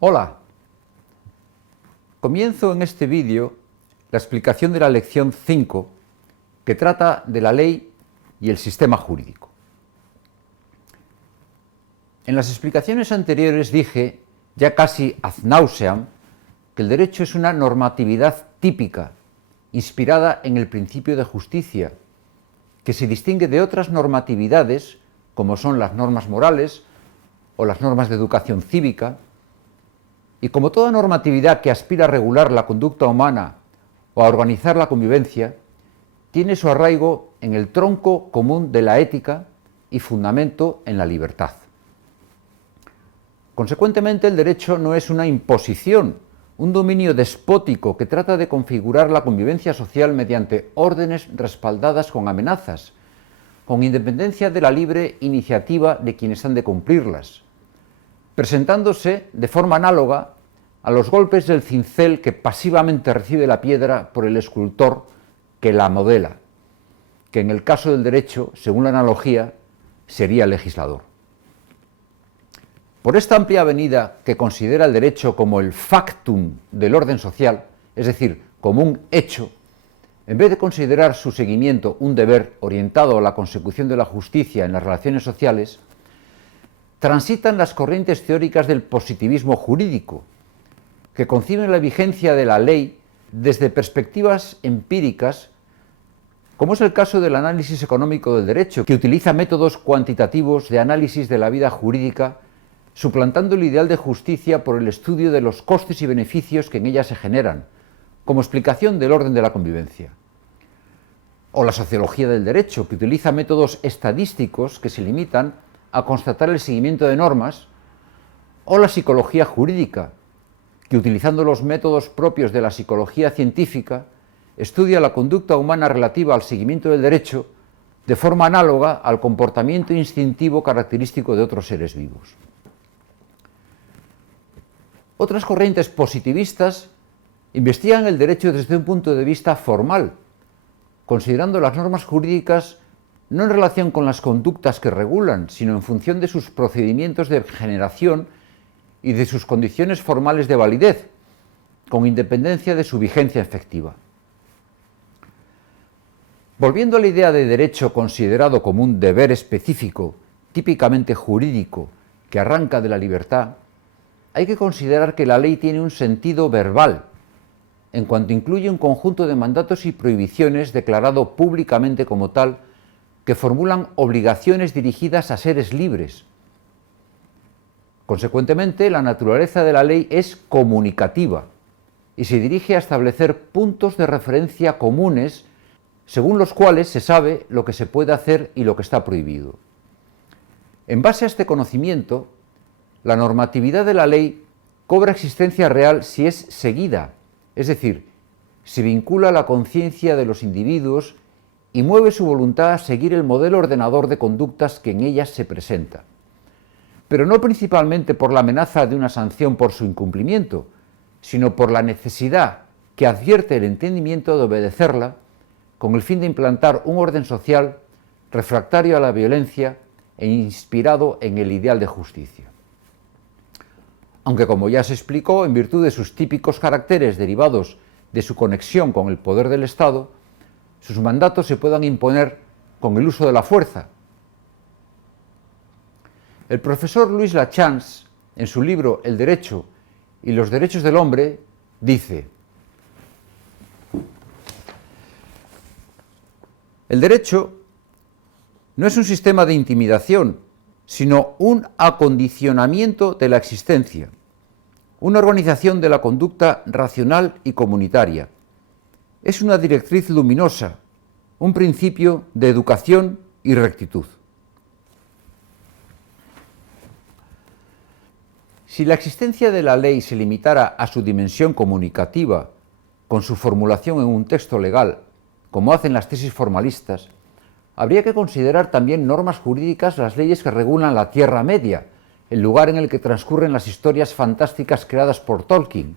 Hola, comienzo en este vídeo la explicación de la lección 5 que trata de la ley y el sistema jurídico. En las explicaciones anteriores dije, ya casi ad nauseam, que el derecho es una normatividad típica, inspirada en el principio de justicia, que se distingue de otras normatividades, como son las normas morales o las normas de educación cívica, y como toda normatividad que aspira a regular la conducta humana o a organizar la convivencia, tiene su arraigo en el tronco común de la ética y fundamento en la libertad. Consecuentemente, el derecho no es una imposición, un dominio despótico que trata de configurar la convivencia social mediante órdenes respaldadas con amenazas, con independencia de la libre iniciativa de quienes han de cumplirlas, presentándose de forma análoga a los golpes del cincel que pasivamente recibe la piedra por el escultor que la modela, que en el caso del derecho, según la analogía, sería el legislador. Por esta amplia avenida que considera el derecho como el factum del orden social, es decir, como un hecho, en vez de considerar su seguimiento un deber orientado a la consecución de la justicia en las relaciones sociales, transitan las corrientes teóricas del positivismo jurídico, que conciben la vigencia de la ley desde perspectivas empíricas, como es el caso del análisis económico del derecho, que utiliza métodos cuantitativos de análisis de la vida jurídica, suplantando el ideal de justicia por el estudio de los costes y beneficios que en ella se generan, como explicación del orden de la convivencia. O la sociología del derecho, que utiliza métodos estadísticos que se limitan a constatar el seguimiento de normas, o la psicología jurídica, que utilizando los métodos propios de la psicología científica, estudia la conducta humana relativa al seguimiento del derecho de forma análoga al comportamiento instintivo característico de otros seres vivos. Otras corrientes positivistas investigan el derecho desde un punto de vista formal, considerando las normas jurídicas no en relación con las conductas que regulan, sino en función de sus procedimientos de generación y de sus condiciones formales de validez, con independencia de su vigencia efectiva. Volviendo a la idea de derecho considerado como un deber específico, típicamente jurídico, que arranca de la libertad, hay que considerar que la ley tiene un sentido verbal, en cuanto incluye un conjunto de mandatos y prohibiciones declarado públicamente como tal, que formulan obligaciones dirigidas a seres libres. Consecuentemente, la naturaleza de la ley es comunicativa y se dirige a establecer puntos de referencia comunes según los cuales se sabe lo que se puede hacer y lo que está prohibido. En base a este conocimiento, la normatividad de la ley cobra existencia real si es seguida, es decir, se vincula a la conciencia de los individuos y mueve su voluntad a seguir el modelo ordenador de conductas que en ellas se presenta. Pero no principalmente por la amenaza de una sanción por su incumplimiento, sino por la necesidad que advierte el entendimiento de obedecerla con el fin de implantar un orden social refractario a la violencia e inspirado en el ideal de justicia. Aunque, como ya se explicó, en virtud de sus típicos caracteres derivados de su conexión con el poder del Estado, sus mandatos se puedan imponer con el uso de la fuerza. El profesor Louis Lachance, en su libro El derecho y los derechos del hombre, dice: el derecho no es un sistema de intimidación, sino un acondicionamiento de la existencia, una organización de la conducta racional y comunitaria. Es una directriz luminosa, un principio de educación y rectitud. Si la existencia de la ley se limitara a su dimensión comunicativa, con su formulación en un texto legal, como hacen las tesis formalistas, habría que considerar también normas jurídicas las leyes que regulan la Tierra Media, el lugar en el que transcurren las historias fantásticas creadas por Tolkien,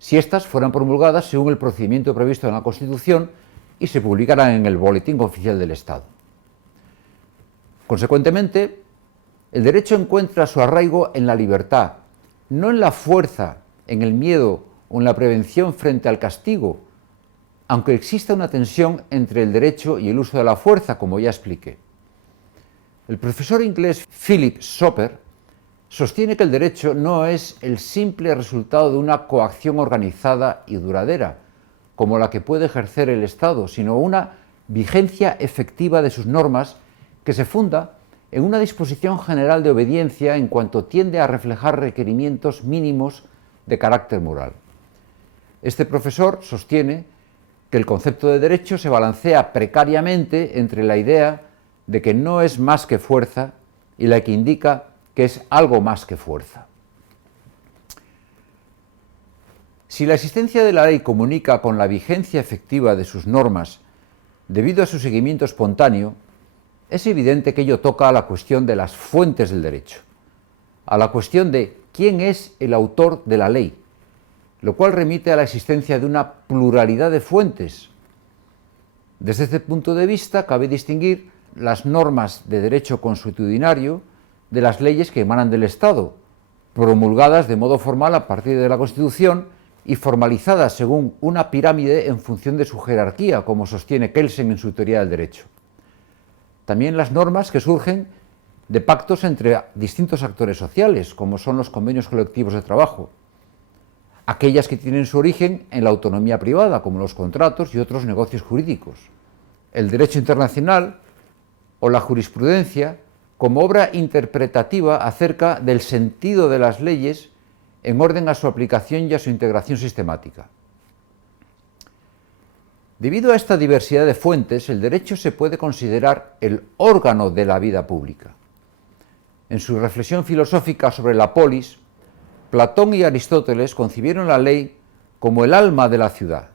si éstas fueran promulgadas según el procedimiento previsto en la Constitución y se publicaran en el Boletín Oficial del Estado. Consecuentemente, el derecho encuentra su arraigo en la libertad, no en la fuerza, en el miedo o en la prevención frente al castigo, aunque exista una tensión entre el derecho y el uso de la fuerza, como ya expliqué. El profesor inglés Philip Soper sostiene que el derecho no es el simple resultado de una coacción organizada y duradera, como la que puede ejercer el Estado, sino una vigencia efectiva de sus normas que se funda en una disposición general de obediencia en cuanto tiende a reflejar requerimientos mínimos de carácter moral. Este profesor sostiene que el concepto de derecho se balancea precariamente entre la idea de que no es más que fuerza y la que indica que es algo más que fuerza. Si la existencia de la ley comunica con la vigencia efectiva de sus normas debido a su seguimiento espontáneo, es evidente que ello toca a la cuestión de las fuentes del derecho, a la cuestión de quién es el autor de la ley, lo cual remite a la existencia de una pluralidad de fuentes. Desde este punto de vista, cabe distinguir las normas de derecho consuetudinario de las leyes que emanan del Estado, promulgadas de modo formal a partir de la Constitución y formalizadas según una pirámide en función de su jerarquía, como sostiene Kelsen en su teoría del derecho. También las normas que surgen de pactos entre distintos actores sociales, como son los convenios colectivos de trabajo, aquellas que tienen su origen en la autonomía privada, como los contratos y otros negocios jurídicos, el derecho internacional o la jurisprudencia como obra interpretativa acerca del sentido de las leyes en orden a su aplicación y a su integración sistemática. Debido a esta diversidad de fuentes, el derecho se puede considerar el órgano de la vida pública. En su reflexión filosófica sobre la polis, Platón y Aristóteles concibieron la ley como el alma de la ciudad,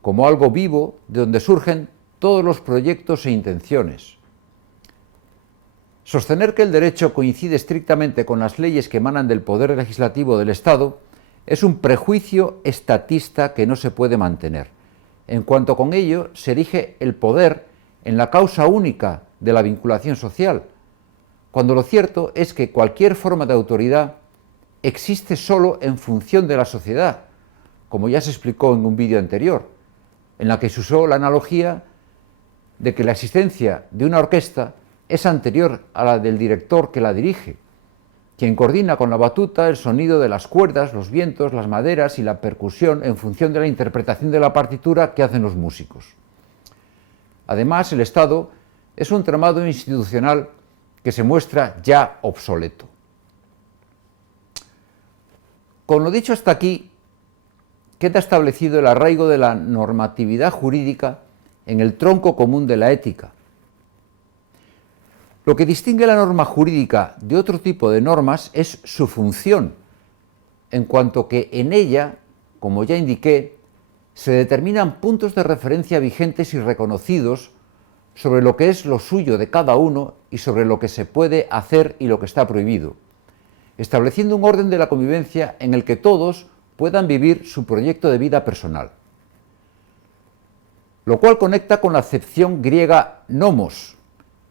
como algo vivo de donde surgen todos los proyectos e intenciones. Sostener que el derecho coincide estrictamente con las leyes que emanan del poder legislativo del Estado es un prejuicio estatista que no se puede mantener, en cuanto con ello se erige el poder en la causa única de la vinculación social, cuando lo cierto es que cualquier forma de autoridad existe solo en función de la sociedad, como ya se explicó en un vídeo anterior, en la que se usó la analogía de que la existencia de una orquesta es anterior a la del director que la dirige, quien coordina con la batuta el sonido de las cuerdas, los vientos, las maderas y la percusión en función de la interpretación de la partitura que hacen los músicos. Además, el Estado es un entramado institucional que se muestra ya obsoleto. Con lo dicho hasta aquí, queda establecido el arraigo de la normatividad jurídica en el tronco común de la ética. Lo que distingue la norma jurídica de otro tipo de normas es su función, en cuanto que en ella, como ya indiqué, se determinan puntos de referencia vigentes y reconocidos sobre lo que es lo suyo de cada uno y sobre lo que se puede hacer y lo que está prohibido, estableciendo un orden de la convivencia en el que todos puedan vivir su proyecto de vida personal. Lo cual conecta con la acepción griega nomos,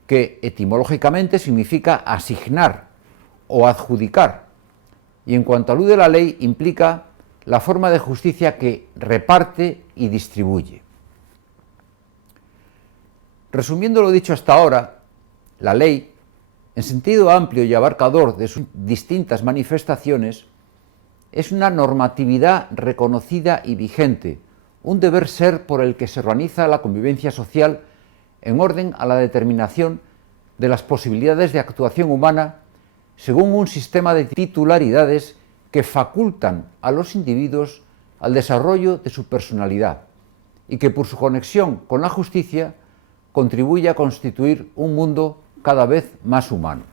que etimológicamente significa asignar o adjudicar, y en cuanto alude a la ley implica la forma de justicia que reparte y distribuye. Resumiendo lo dicho hasta ahora, la ley, en sentido amplio y abarcador de sus distintas manifestaciones, es una normatividad reconocida y vigente, un deber ser por el que se organiza la convivencia social en orden a la determinación de las posibilidades de actuación humana según un sistema de titularidades que facultan a los individuos al desarrollo de su personalidad y que por su conexión con la justicia contribuye a constituir un mundo cada vez más humano.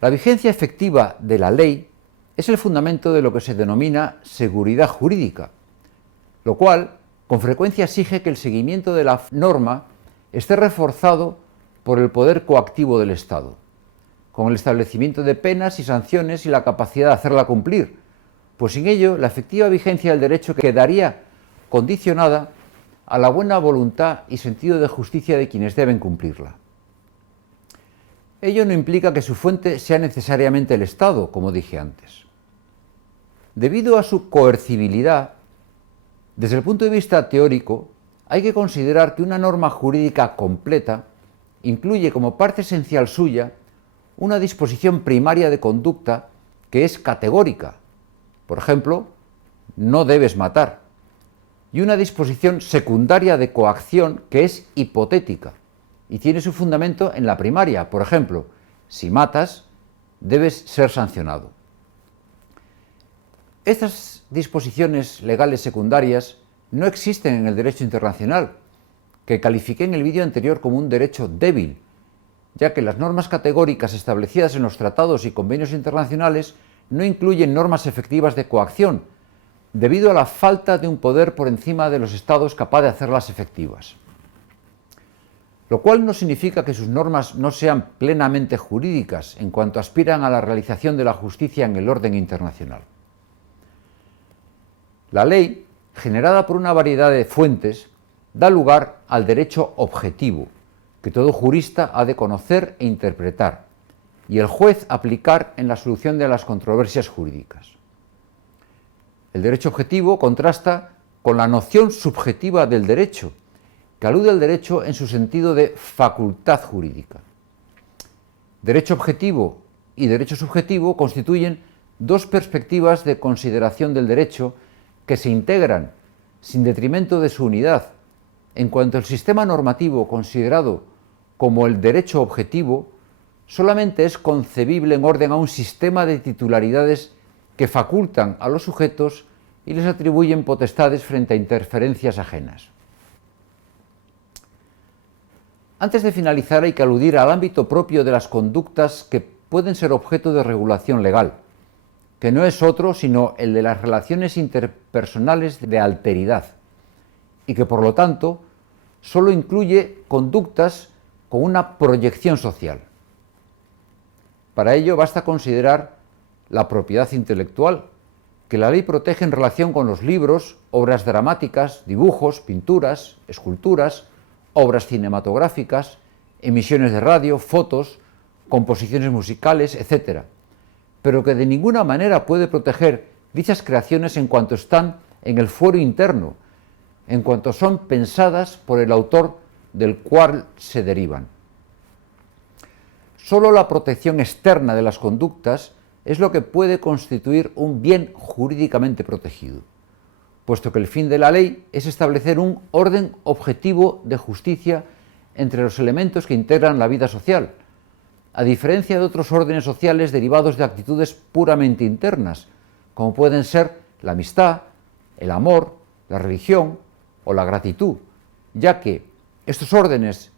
La vigencia efectiva de la ley es el fundamento de lo que se denomina seguridad jurídica, lo cual con frecuencia exige que el seguimiento de la norma esté reforzado por el poder coactivo del Estado, con el establecimiento de penas y sanciones y la capacidad de hacerla cumplir, pues sin ello la efectiva vigencia del derecho quedaría condicionada a la buena voluntad y sentido de justicia de quienes deben cumplirla. Ello no implica que su fuente sea necesariamente el Estado, como dije antes. Debido a su coercibilidad, desde el punto de vista teórico, hay que considerar que una norma jurídica completa incluye como parte esencial suya una disposición primaria de conducta que es categórica. Por ejemplo, no debes matar. Y una disposición secundaria de coacción que es hipotética y tiene su fundamento en la primaria. Por ejemplo, si matas, debes ser sancionado. Estas disposiciones legales secundarias no existen en el derecho internacional, que califiqué en el vídeo anterior como un derecho débil, ya que las normas categóricas establecidas en los tratados y convenios internacionales no incluyen normas efectivas de coacción, debido a la falta de un poder por encima de los estados capaz de hacerlas efectivas. Lo cual no significa que sus normas no sean plenamente jurídicas en cuanto aspiran a la realización de la justicia en el orden internacional. La ley, generada por una variedad de fuentes, da lugar al derecho objetivo, que todo jurista ha de conocer e interpretar, y el juez aplicar en la solución de las controversias jurídicas. El derecho objetivo contrasta con la noción subjetiva del derecho, que alude al derecho en su sentido de facultad jurídica. Derecho objetivo y derecho subjetivo constituyen dos perspectivas de consideración del derecho que se integran sin detrimento de su unidad, en cuanto el sistema normativo considerado como el derecho objetivo solamente es concebible en orden a un sistema de titularidades que facultan a los sujetos y les atribuyen potestades frente a interferencias ajenas. Antes de finalizar hay que aludir al ámbito propio de las conductas que pueden ser objeto de regulación legal, que no es otro sino el de las relaciones interpersonales de alteridad, y que por lo tanto solo incluye conductas con una proyección social. Para ello basta considerar la propiedad intelectual, que la ley protege en relación con los libros, obras dramáticas, dibujos, pinturas, esculturas, obras cinematográficas, emisiones de radio, fotos, composiciones musicales, etc., pero que de ninguna manera puede proteger dichas creaciones en cuanto están en el fuero interno, en cuanto son pensadas por el autor del cual se derivan. Solo la protección externa de las conductas es lo que puede constituir un bien jurídicamente protegido, puesto que el fin de la ley es establecer un orden objetivo de justicia entre los elementos que integran la vida social, a diferencia de otros órdenes sociales derivados de actitudes puramente internas, como pueden ser la amistad, el amor, la religión o la gratitud, ya que estos órdenes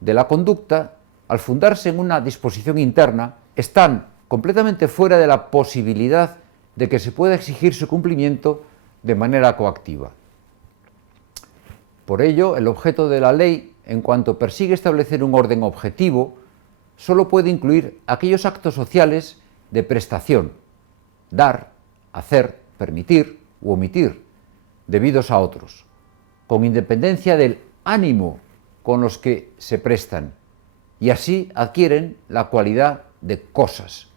de la conducta, al fundarse en una disposición interna, están completamente fuera de la posibilidad de que se pueda exigir su cumplimiento de manera coactiva. Por ello, el objeto de la ley, en cuanto persigue establecer un orden objetivo, solo puede incluir aquellos actos sociales de prestación, dar, hacer, permitir u omitir, debidos a otros, con independencia del ánimo con los que se prestan, y así adquieren la cualidad de cosas,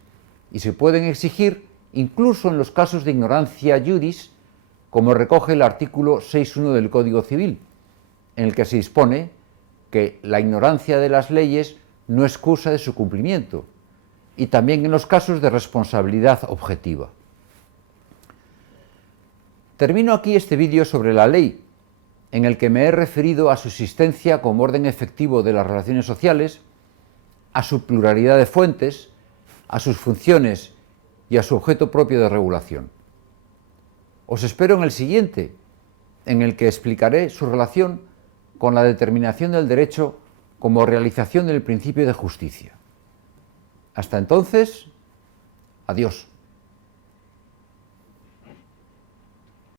y se pueden exigir incluso en los casos de ignorancia iuris, como recoge el artículo 6.1 del Código Civil, en el que se dispone que la ignorancia de las leyes no es excusa de su cumplimiento, y también en los casos de responsabilidad objetiva. Termino aquí este vídeo sobre la ley, en el que me he referido a su existencia como orden efectivo de las relaciones sociales, a su pluralidad de fuentes, a sus funciones y a su objeto propio de regulación. Os espero en el siguiente, en el que explicaré su relación con la determinación del derecho como realización del principio de justicia. Hasta entonces, adiós.